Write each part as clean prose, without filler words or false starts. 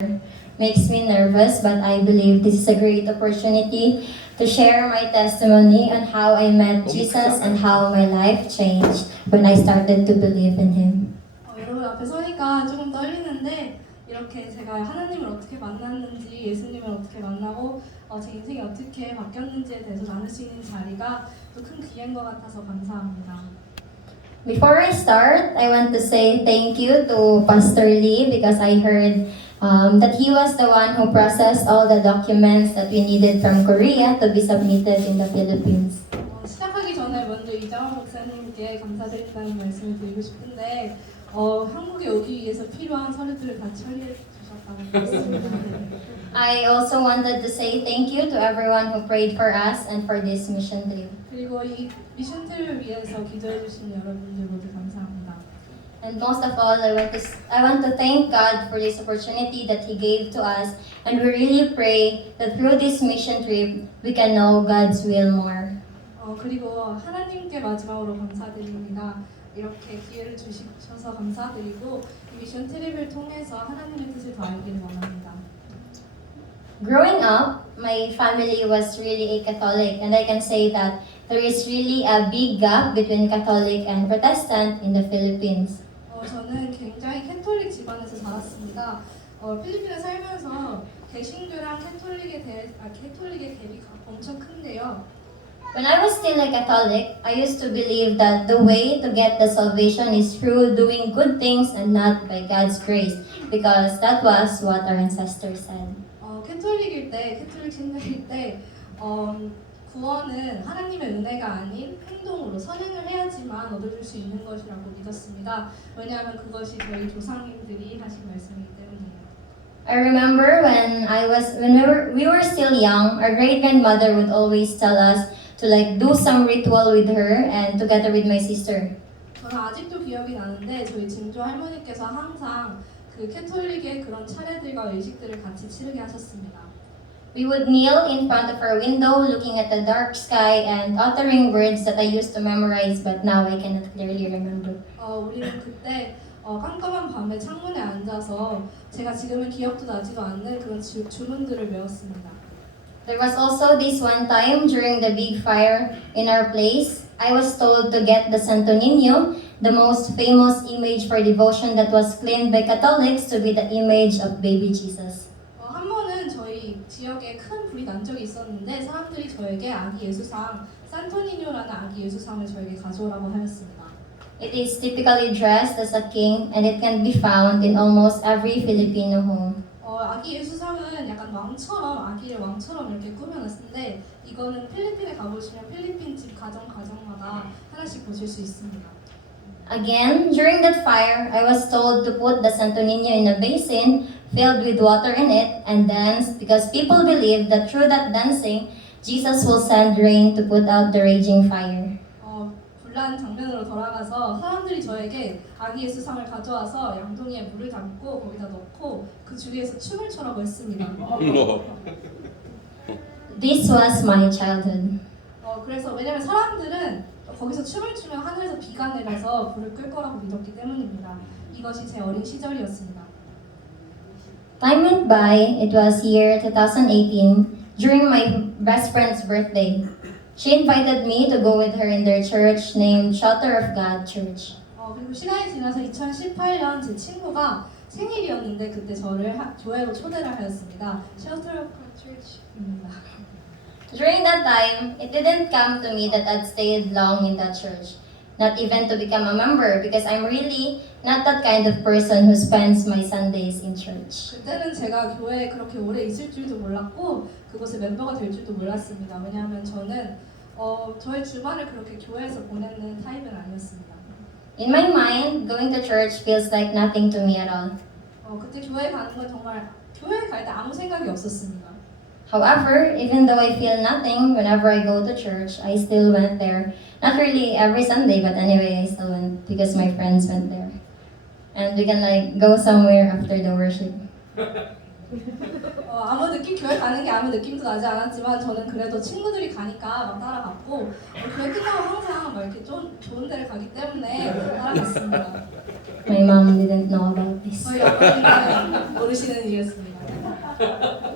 makes me nervous, but I believe this is a great opportunity to share my testimony on how I met Jesus and how my life changed when I started to believe in Him. 여러분 앞에 서니까 조금 떨리는데 이렇게 제가 하나님을 어떻게 만났는지, 예수님을 어떻게 만나고 제 인생이 어떻게 바뀌었는지에 대해서 나눌 수 있는 자리가 또 큰 기회인 것 같아서 감사합니다. Before I start, I want to say thank you to Pastor Lee because I heard that he was the one who processed all the documents that we needed from Korea to be submitted in the Philippines. 시작하기 전에 먼저 이장원 목사님께 감사드린다는 말씀을 드리고 싶은데 한국에 오기 위해서 필요한 서류들을 다 처리해 주셨다고 들었습니다. I also wanted to say thank you to everyone who prayed for us and for this mission trip. 그리고 이 미션 트립을 위해서 기도해 주신 여러분들 모두 감사합니다. And most of all, I want to thank God for this opportunity that He gave to us, and we really pray that through this mission trip we can know God's will more. 그리고 하나님께 마지막으로 감사드립니다. 이렇게 기회를 주셔서 감사드리고 이 미션 트립을 통해서 하나님의 뜻을 더 알기를 원합니다. Growing up, my family was really a Catholic, and I can say that there is really a big gap between Catholic and Protestant in the Philippines. 저는 굉장히 캐톨릭 집안에서 자랐습니다. 필리핀에 살면서 개신교랑 캐톨릭의 갭이 엄청 큰데요. When I was still a Catholic, I used to believe that the way to get the salvation is through doing good things and not by God's grace, because that was what our ancestors said. 캐톨릭 신자일 때 구원은 하나님의 은혜가 아닌 행동으로 선행을 해야지만 얻어줄 수 있는 것이라고 믿었습니다. 왜냐하면 그것이 저희 조상님들이 하신 말씀이기 때문이에요. I remember when we were still young, our great grandmother would always tell us to do some ritual with her and together with my sister. 저는 아직도 기억이 나는데 저희 증조 할머니께서 항상 그 캐톨릭의 그런 차례들과 의식들을 같이 치르게 하셨습니다. We would kneel in front of our window looking at the dark sky and uttering words that I used to memorize but now I cannot clearly remember. 우리는 그때 깜깜한 밤에 창문에 앉아서 제가 지금은 기억도 나지도 않는 그런 주문들을 외웠습니다. There was also this one time during the big fire in our place, I was told to get the Santo Niño, the most famous image for devotion that was claimed by Catholics to be the image of baby Jesus. 한 번은 저희 지역에 큰 불이 난 적이 있었는데 사람들이 저에게 아기 예수상, 산토니뇨라는 아기 예수상을 저에게 가져오라고 하였습니다. It is typically dressed as a king and it can be found in almost every Filipino home. 아기 예수상은 약간 아기를 왕처럼 이렇게 꾸며놨는데 이거는 필리핀에 가보시면 필리핀 집 가정마다 하나씩 보실 수 있습니다. Again, during that fire, I was told to put the Santo Niño in a basin filled with water in it and dance because people believe that through that dancing, Jesus will send rain to put out the raging fire. 불난 장면으로 돌아가서 사람들이 저에게 아기 예수상을 가져와서 양동이에 물을 담고 거기다 넣고 그 주위에서 춤을 추라고 했습니다. This was my childhood. 그래서 왜냐면 사람들은 거기서 춤을 추면 하늘에서 비가 내려서 불을 끌 거라고 믿었기 때문입니다. 이것이 제 어린 시절이었습니다. Time went by. It was year 2018 during my best friend's birthday. She invited me to go with her in their church named Shelter of God Church. 그리고 시간이 지나서 2018년 제 친구가 생일이었는데 그때 저를 교회로 초대를 하였습니다. Shelter of God Church입니다. During that time, it didn't come to me that I'd stayed long in that church. Not even to become a member because I'm really not that kind of person who spends my Sundays in church. 그때는 제가 교회에 그렇게 오래 있을 줄도 몰랐고 그곳에 멤버가 될 줄도 몰랐습니다. 왜냐하면 저는 저의 주말을 그렇게 교회에서 보내는 타입은 아니었습니다. In my mind, going to church feels like nothing to me at all. 그때 교회 가는 건 정말 교회 갈 때 아무 생각이 없었습니다. However, even though I feel nothing whenever I go to church, I still went there. Not really every Sunday, but anyway, I still went because my friends went there. And we can go somewhere after the worship. 아무 느낌 교회 가는 게 아무 느낌도 나지 않았지만 저는 그래도 친구들이 가니까 막 따라갔고 교회 끝나고 항상 막 이렇게 좀 좋은 데를 가기 때문에 따라갔습니다. My mom didn't know about this. 저희 어머니는 모르시는 일이었습니다.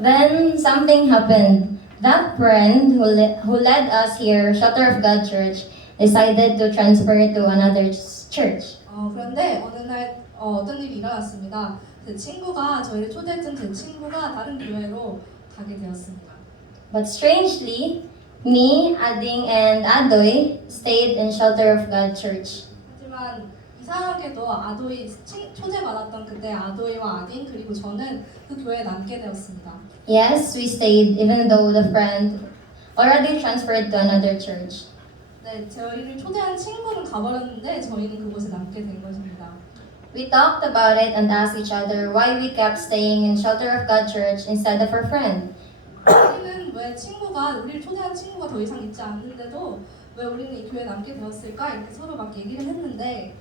Then something happened. That friend who led us here, Shelter of God Church, decided to transfer to another church. 그런데 어느 날 어떤 일이 일어났습니다. 제 친구가 저희를 초대했던 제 친구가 다른 교회로 가게 되었습니다. But strangely, me, Ading, and Adoy stayed in Shelter of God Church. 하지만 이상하게도 아도이 초대받았던 그때 아도이와 아딘 그리고 저는 그 교회에 남게 되었습니다. Yes, we stayed even though the friend already transferred to another church. 네, 저희를 초대한 친구는 가버렸는데 저희는 그곳에 남게 된 것입니다. We talked about it and asked each other why we kept staying in Shelter of God Church instead of our friend. 우리는 왜 우리를 초대한 친구가 더 이상 있지 않는데도 왜 우리는 이 교회에 남게 되었을까 이렇게 서로 막 얘기를 했는데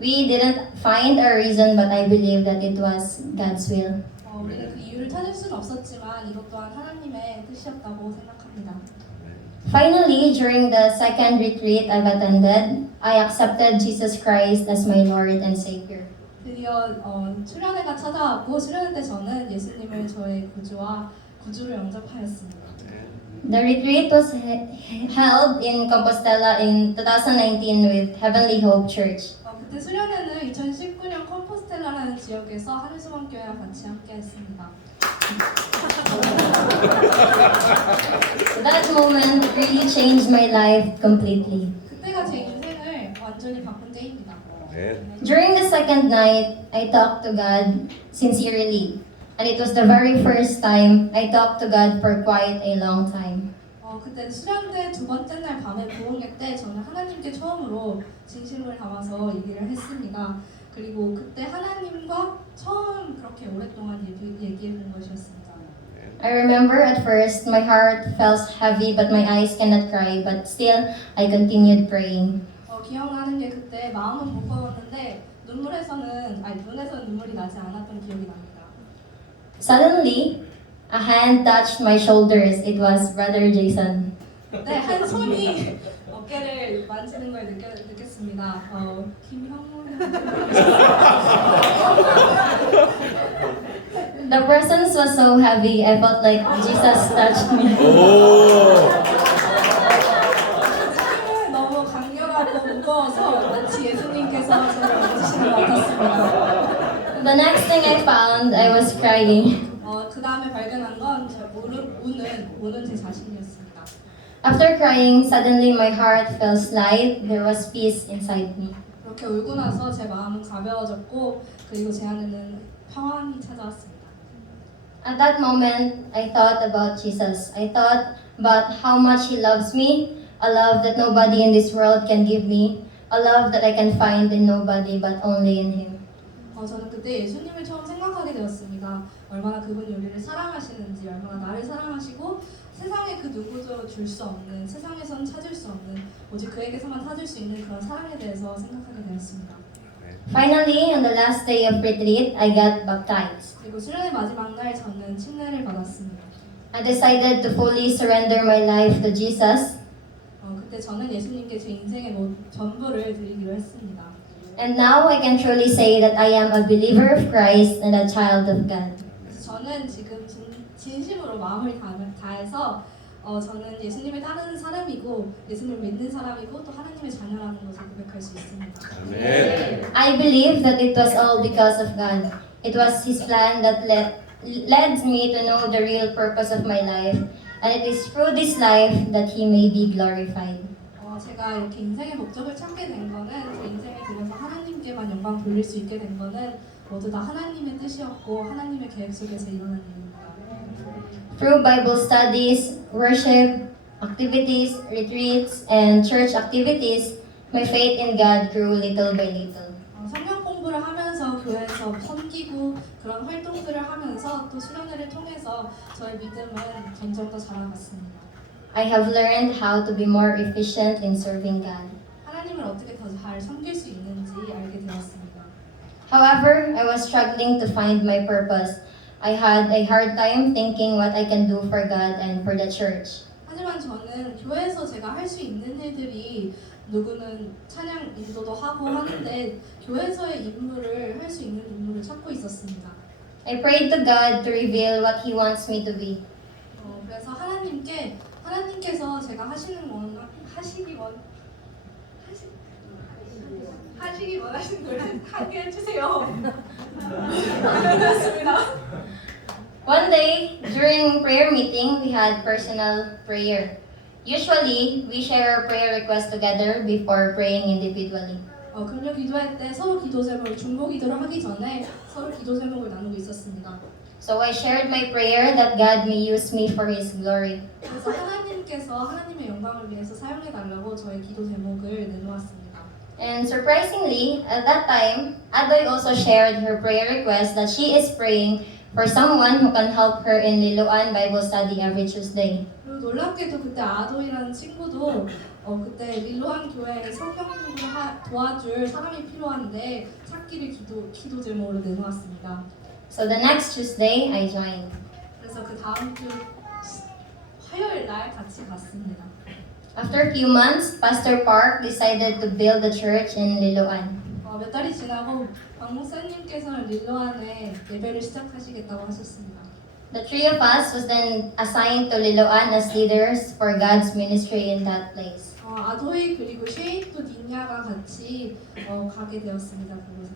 We didn't find a reason, but I believe that it was God's will. 우리는 그 이유를 찾을 수는 없었지만 이것 또한 하나님의 뜻이었다고 생각합니다. Finally, during the second retreat I've attended, I accepted Jesus Christ as my Lord and Savior. 드디어 수련회가 찾아왔고 수련회 때 저는 예수님을 저의 구주로 영접하였습니다. The retreat was held in Compostela in 2019 with Heavenly Hope Church. 그때 수련회는 2019년 컴포스텔라라는 지역에서 하늘소망교회와 같이 함께했습니다. That moment really changed my life completely. 그때가 제 인생을 완전히 바꾼 때입니다. During the second night, I talked to God sincerely. And it was the very first time I talked to God for quite a long time. 그때 수련회 두 번째 날 밤에 부흥회 때 저는 하나님께 처음으로 진심을 담아서 얘기를 했습니다. 그리고 그때 하나님과 처음 그렇게 오랫동안 얘기해본 것이었습니다. I remember at first my heart felt heavy but my eyes cannot cry, but still I continued praying. 기억나는 게 그때 마음은 무거웠는데 눈에서 눈물이 나지 않았던 기억이 납니다. Suddenly, a hand touched my shoulders. It was Brother Jason. 네, 한 손이 어깨를 만지는 걸 느꼈습니다. 김형문. The presence was so heavy, I felt like Jesus touched me. 느낌은 너무 강렬하고 무거워서 마치 예수님께서 저를 만지시는 것 같았습니다. The next thing I found, I was crying. 그 다음에 발견한 건 제 우는 제 자신이었습니다. After crying, suddenly my heart felt light. There was peace inside me. 그렇게 울고 나서 제 마음은 가벼워졌고 그리고 제 안에는 평안이 찾아왔습니다. At that moment, I thought about Jesus. I thought about how much He loves me, a love that nobody in this world can give me, a love that I can find in nobody but only in Him. 저는 그때 예수님을 처음 생각하게 되었습니다. 얼마나 그분이 우리를 사랑하시는지, 얼마나 나를 사랑하시고 세상에 그 누구도 줄 수 없는, 세상에선 찾을 수 없는, 오직 그에게서만 찾을 수 있는 그런 사랑에 대해서 생각하게 되었습니다. Finally, on the last day of retreat, I got baptized. 그리고 수련의 마지막 날 저는 침례를 받았습니다. I decided to fully surrender my life to Jesus. 그때 저는 예수님께 제 인생의 전부를 드리기로 했습니다. And now I can truly say that I am a believer of Christ and a child of God. 그래서 저는 지금 진심으로 마음을 다해서 저는 예수님을 따르는 사람이고 예수님을 믿는 사람이고 또 하나님의 자녀라는 것을 고백할 수 있습니다. I believe that it was all because of God. It was His plan that led me to know the real purpose of my life, and it is through this life that He may be glorified. 제가 이렇게 인생의 목적을 찾게 된 거는 제 인생에 들어서 하나님께만 영광 돌릴 수 있게 된 거는 모두 다 하나님의 뜻이었고 하나님의 계획 속에서 일어난 일입니다. Through Bible studies, worship, activities, retreats, and church activities, my faith in God grew little by little. 성경 공부를 하면서 교회에서 섬기고 그런 활동들을 하면서 또 수련회를 통해서 저의 믿음은 점점 더 자라갔습니다. I have learned how to be more efficient in serving God. 하나님을 어떻게 더 잘 섬길 수 있는지 알게 되었습니다. However, I was struggling to find my purpose. I had a hard time thinking what I can do for God and for the church. 하지만 저는 교회에서 제가 할 수 있는 일들이 누구는 찬양 인도도 하고 하는데 교회에서의 임무를 할 수 있는 임무를 찾고 있었습니다. I prayed to God to reveal what He wants me to be. 그래서 하나님께서 제가 하시기 원하신 걸 하게 해주세요. 그렇습니다. One day, during prayer meeting, we had personal prayer. Usually, we share our prayer requests together before praying individually. 금요 기도할 때 서로 기도 제목, 중보 기도를 하기 전에 서로 기도 제목을 나누고 있었습니다. So I shared my prayer that God may use me for His glory. 그래서 하나님께서 하나님의 영광을 위해서 사용해 달라고 저의 기도 제목을 내놓았습니다. And surprisingly, at that time, Adoy also shared her prayer request that she is praying for someone who can help her in Liloan Bible study every Tuesday. 그리고 놀랍게도 그때 아도이라는 친구도 그때 릴로한 교회에 성경 공부를 도와줄 사람이 필요한데 찾기를 기도 제목으로 내놓았습니다. So the next Tuesday, I joined. 그래서 그 다음 주 화요일 날 같이 갔습니다. After a few months, Pastor Park decided to build a church in Liloan. 몇 달이 지나고 박 목사님께서는 릴로안에 예배를 시작하시겠다고 하셨습니다. The three of us was then assigned to Liloan as leaders for God's ministry in that place. 아도이 그리고 쉐인 또 니냐가 같이 가게 되었습니다. 그곳에.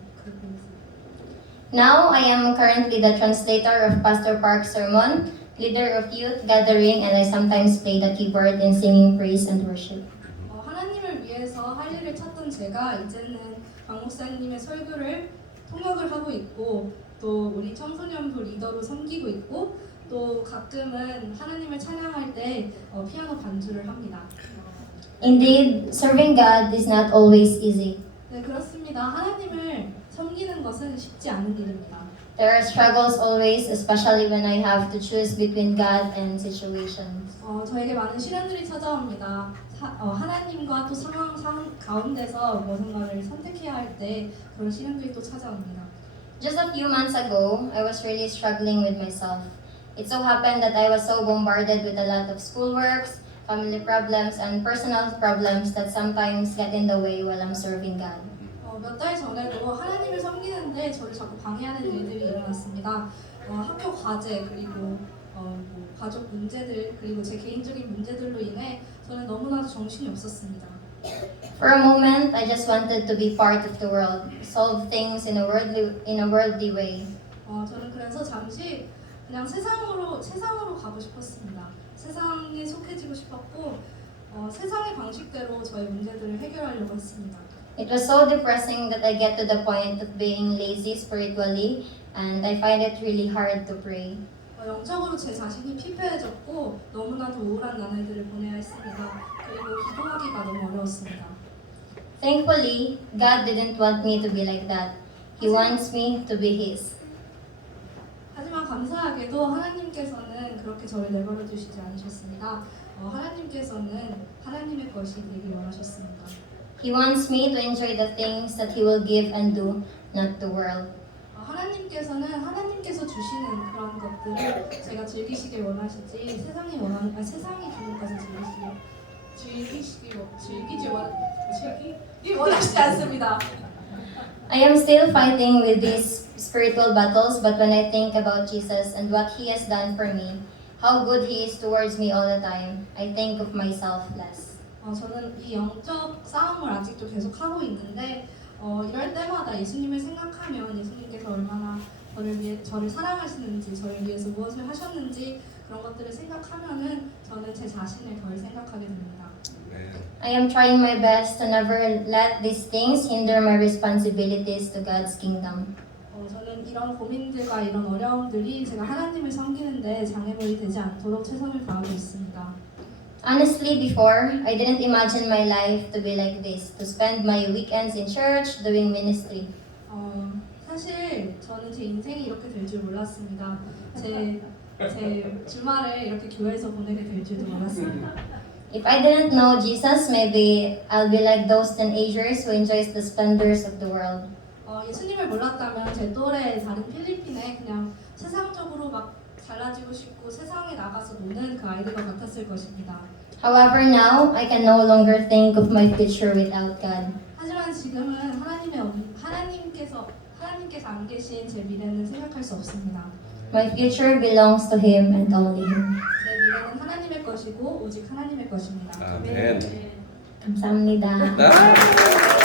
Now, I am currently the translator of Pastor Park's sermon, leader of youth gathering, and I sometimes play the keyboard in singing praise and worship. 하나님을 위해서 할 일을 찾던 제가 이제는 박 목사님의 설교를 통역을 하고 있고 또 우리 청소년부 리더로 섬기고 있고 또 가끔은 하나님을 찬양할 때 피아노 반주를 합니다. Indeed, serving God is not always easy. 네, 그렇습니다. 하나님을 섬기는 것은 쉽지 않은 일입니다. There are struggles always, especially when I have to choose between God and situations. 저에게 많은 시련들이 찾아옵니다. 하나님과 또 상황 가운데서 무언가를 선택해야 할 때 그런 시련들이 또 찾아옵니다. Just a few months ago, I was really struggling with myself. It so happened that I was so bombarded with a lot of schoolworks, family problems, and personal problems that sometimes get in the way while I'm serving God. 몇 달 전에도 하나님을 섬기는데 저를 자꾸 방해하는 일들이 일어났습니다. 학교 과제 그리고 가족 문제들 그리고 제 개인적인 문제들로 인해 저는 너무나도 정신이 없었습니다. For a moment, I just wanted to be part of the world, solve things in a worldly way. 저는 그래서 잠시 그냥 세상으로 가고 싶었습니다. 세상에 속해지고 싶었고 세상의 방식대로 저의 문제들을 해결하려고 했습니다. It was so depressing that I get to the point of being lazy spiritually, and I find it really hard to pray. 영적으로 제 자신이 피폐해졌고 너무나도 우울한 나날들을 보내야 했습니다. 그리고 기도하기가 너무 어려웠습니다. Thankfully, God didn't want me to be like that. He wants me to be His. 하지만 감사하게도 하나님께서는 그렇게 저를 내버려 두시지 않으셨습니다. 하나님께서는 하나님의 것이 되길 원하셨습니다. He wants me to enjoy the things that He will give and do, not the world. 하나님께서는 하나님께서 주시는 그런 것들을 제가 즐기시길 원하시지 세상이 주는 것을 즐기지 원하시지 않습니다. I am still fighting with these spiritual battles, but when I think about Jesus and what He has done for me, how good He is towards me all the time, I think of myself less. 저는 이 영적 싸움을 아직도 계속 하고 있는데 이럴 때마다 예수님을 생각하면 예수님께서 얼마나 저를 사랑하시는지 저를 위해서 무엇을 하셨는지 그런 것들을 생각하면은 저는 제 자신을 덜 생각하게 됩니다. I am trying my best to never let these things hinder my responsibilities to God's kingdom. 저는 이런 고민들과 이런 어려움들이 제가 하나님을 섬기는데 장애물이 되지 않도록 최선을 다하고 있습니다. Honestly, before, I didn't imagine my life to be like this, to spend my weekends in church doing ministry. 사실 저는 제 인생이 이렇게 될 줄 몰랐습니다. 제 주말을 이렇게 교회에서 보내게 될 줄도 몰랐습니다. If I didn't know Jesus, maybe I'll be like those teenagers who enjoys the splendors of the world. 예수님을 몰랐다면 제 또래 다른 필리핀에 그냥 세상적으로 막 달라지고 싶고 세상에 나가서 노는 그 아이들과 같았을 것입니다. However, now I can no longer think of my future without God. 하지만 지금은 하나님께서 안 계신 제 미래는 생각할 수 없습니다. My future belongs to Him and only Him. 제 미래는 하나님의 것이고 오직 하나님의 것입니다. 아멘. 감사합니다. 네.